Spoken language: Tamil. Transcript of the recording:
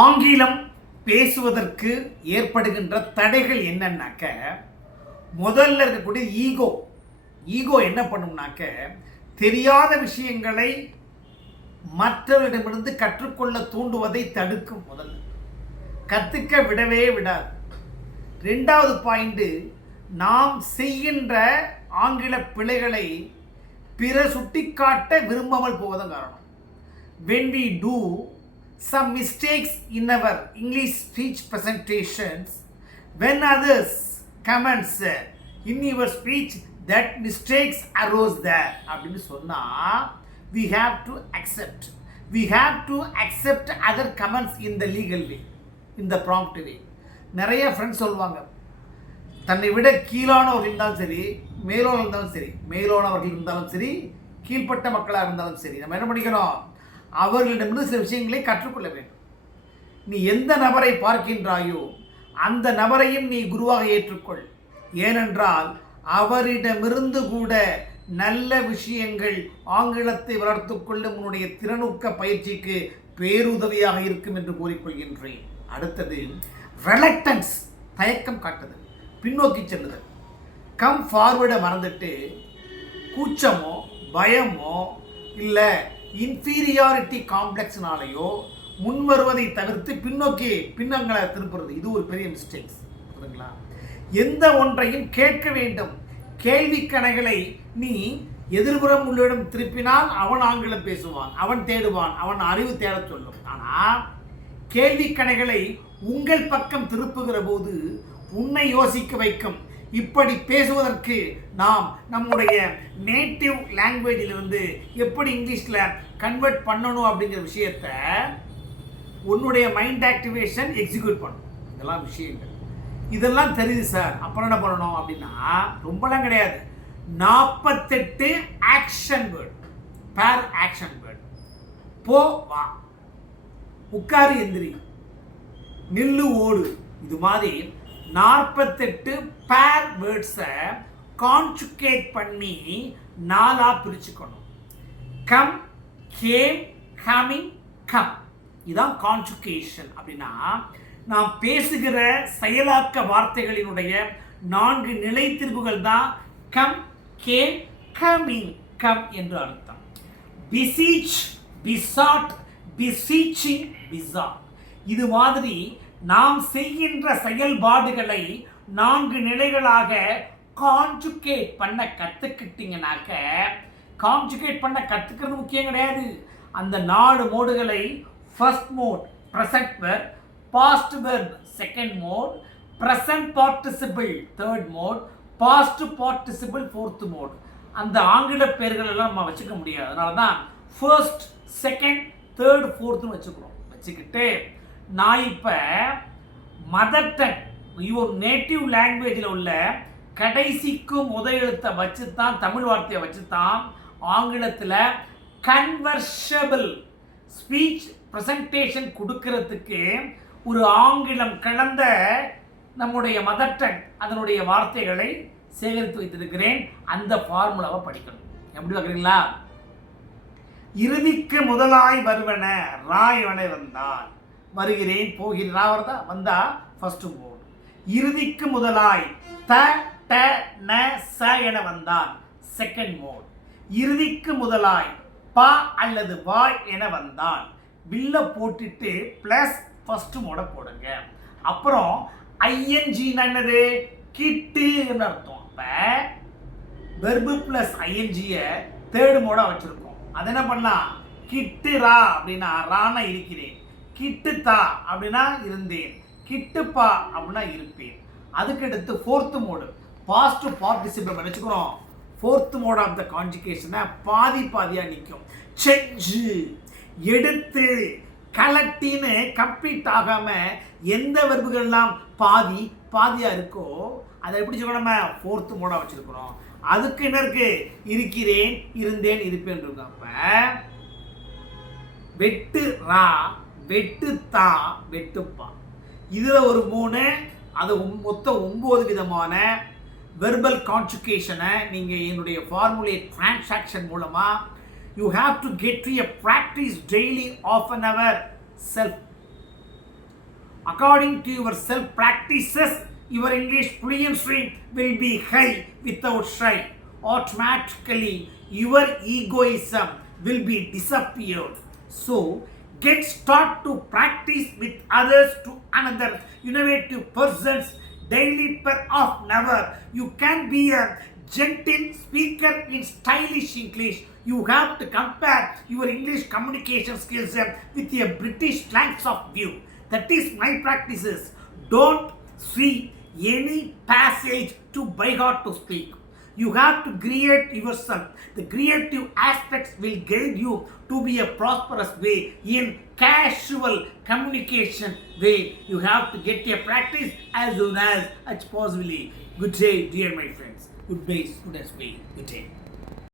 ஆங்கிலம் பேசுவதற்கு ஏற்படுகின்ற தடைகள் என்னன்னாக்க, முதல்ல இருக்கக்கூடிய ஈகோ என்ன பண்ணும்னாக்க, தெரியாத விஷயங்களை மற்றவரிடமிருந்து கற்றுக்கொள்ள தூண்டுவதை தடுக்கும். முதல்ல கற்றுக்க விடவே விடாது. ரெண்டாவது பாயிண்ட், நாம் செய்கின்ற ஆங்கில பிழைகளை பிற சுட்டிக்காட்ட விரும்பாமல் போவதும் காரணம். when we do some mistakes in our English speech presentations, when others comments in your speech that mistakes arose there அப்படின்னு சொன்னா, we have to accept other comments in the legal way, in the prompt way. நிறைய ஃப்ரெண்ட்ஸ் சொல்லுவாங்க, தன்னை விட கீழானவர்கள் இருந்தாலும் சரி, மேலானவர்கள் இருந்தாலும் சரி, கீழ்ப்பட்ட மக்களாக இருந்தாலும் சரி, நம்ம என்ன பண்ணிக்கணும், அவர்களிடமிருந்து சில விஷயங்களை கற்றுக்கொள்ள வேண்டும். நீ எந்த நபரை பார்க்கின்றாயோ அந்த நபரையும் நீ குருவாக ஏற்றுக்கொள். ஏனென்றால் அவரிடமிருந்து கூட நல்ல விஷயங்கள் ஆங்கிலத்தை வளர்த்துக் கொள்ளும் உன்னுடைய திறனுக்க பயிற்சிக்கு பேருதவியாக இருக்கும் என்று கூறிக்கொள்கின்றேன். அடுத்தது ரெலக்டன்ஸ், தயக்கம் காட்டுதல், பின்னோக்கி செல்லுதல். கம் ஃபார்வர்டை மறந்துட்டு கூச்சமோ பயமோ இல்லை இன்ஃபீரியாரிட்டி காம்ப்ளெக்ஸ்னாலேயோ முன் வருவதை தவிர்த்து பின்னங்களை திருப்புறது, இது ஒரு பெரிய மிஸ்டேக்ஸ். புரியுதுங்களா? எந்த ஒன்றையும் கேட்க வேண்டும். கேள்வி கணைகளை நீ எதிர்புறம் உள்ளிடம் திருப்பினால் அவன் ஆங்கிலம் பேசுவான், அவன் தேடுவான், அவன் அறிவு தேட சொல்லும். ஆனால் கேள்வி கணைகளை உங்கள் பக்கம் திருப்புகிற போது உன்னை யோசிக்க வைக்கும். இப்படி பேசுவதற்கு நாம் நம்முடைய நேட்டிவ் லாங்குவேஜிலிருந்து எப்படி இங்கிலீஷில் கன்வெர்ட் பண்ணணும் அப்படிங்கிற விஷயத்த உன்னுடைய மைண்ட் ஆக்டிவேஷன் எக்ஸிக்யூட் பண்ணணும். இதெல்லாம் விஷயங்கள், இதெல்லாம் தெரியுது சார், அப்புறம் என்ன பண்ணணும் அப்படின்னா, ரொம்பலாம் கிடையாது. 48 ஆக்ஷன் வேர்ட், பேர் ஆக்ஷன் வேர்ட். போ வா, உட்காரு எந்திரி, நில்லு ஓடு, இது மாதிரி 48 பேர் வேர்ட்ஸை கான்ஜுகேட் பண்ணி 4 பிரிச்சுக்கணும். கம், கேம், கமிங், கம், இதுதான் கான்ஜுகேஷன். அப்படின்னா நாம் பேசுகிற செயலாக்க வார்த்தைகளினுடைய 4 நிலைத்திருப்புகள் தான் கம், கேம், கமிங், கம் என்று அர்த்தம். பிசீச், பிசாட், பிசீச்சிங், பிசாட், இது மாதிரி நாம் செய்கின்ற செயல்பாடுகளை 4 நிலைகளாக கான்ஜுகேட் பண்ண கற்றுக்கிட்டீங்கன்னாக்க, கான்ஜுகேட் பண்ண கற்றுக்கிறது முக்கியம் கிடையாது. அந்த 4 மோடுகளை, first mode present verb, past verb second mode, present participle third mode, past participle fourth mode. அந்த ஆங்கில பெயர்கள் எல்லாம் நம்ம வச்சுக்க முடியாது. அதனால தான் ஃபர்ஸ்ட், செகண்ட், தேர்ட், ஃபோர்த்துன்னு வச்சுக்கிறோம். வச்சுக்கிட்டு நான் இப்போ மதர் டங், யுவர் நேட்டிவ் லாங்குவேஜில் உள்ள கடைசிக்கு முதல் எழுத்தை வச்சு தான், தமிழ் வார்த்தையை வச்சு தான் ஆங்கிலத்தில் கன்வர்ஷபிள் ஸ்பீச் ப்ரெசன்டேஷன் கொடுக்கறதுக்கு ஒரு ஆங்கிலம் கலந்த நம்முடைய மதர் டங் அதனுடைய வார்த்தைகளை சேகரித்து வைத்திருக்கிறேன். அந்த ஃபார்முலாவை படிக்கணும். எப்படி பார்க்குறீங்களா? இறுதிக்கு முதலாய் வருவன ராயவனை வந்தான், வருகிறேன் போகிறேன், வருதா வந்தா ஃபர்ஸ்ட் மோட். இறுதிக்கு முதலாய் த, ட, ந, ச என வந்தான் செகண்ட் மோட். இறுதிக்கு முதலாய் ப அல்லது வா என வந்தான், வில்ல போட்டுட்டு பிளஸ் ஃபர்ஸ்ட் மோட போடுங்க. அப்புறம் ஐஎன்ஜி என்னது, கிட்டு அர்த்தம். அப்ப வெர்பு பிளஸ் ஐஎன்ஜியை தேர்ட் மோடா வச்சிருக்கோம். அது என்ன பண்ணலாம், கிட்டு ரா அப்படின்னா ரானா இருக்கிறேன், கிட்டு தா அப்படின்னா இருந்தேன், கிட்டுப்பா அப்படின்னா இருப்பேன். அதுக்கடுத்து ஃபோர்த்து மோடு பாஸ்ட் பார்ட்டிசிபிள் வச்சுக்கிறோம். ஃபோர்த் மோட் ஆஃப் த கான்ஜுகேஷனை பாதியாக நிற்கும். செஞ்சு, எடுத்து, கலட்டின்னு கம்ப்ளீட் ஆகாமல் எந்த வெர்புகள்லாம் பாதியாக இருக்கோ அதை எப்படி சொல்லணும், ஃபோர்த்து மோடாக வச்சுருக்கிறோம். அதுக்கு என்ன இருக்கு, இருக்கிறேன், இருந்தேன், இருப்பேன் இருக்கும். அப்போ வெட்டு ரா, வெட்டு தா, வெட்டுப்பா, இதில் ஒரு 3, அது மொத்தம் 9 விதமான வெர்பல் கான்ஜுகேஷனை நீங்கள் என்னுடைய ஃபார்முலே டிரான்சாக்ஷன் மூலமாக you have to get to a practice daily of an hour self According to your self practices, your English fluency will be high without shy. Automatically, your egoism will be disappeared. So, get start to practice with others to another innovative persons daily per half an hour. You can be a gentle speaker in stylish English. You have to compare your English communication skills with a British slangs of view. That is my practices. Don't see any passage to by heart to speak. You have to create yourself. The creative aspects will guide you to be a prosperous way in casual communication way. You have to get a practice as soon as possibly. Good day, dear my friends. Good day, students. Good day.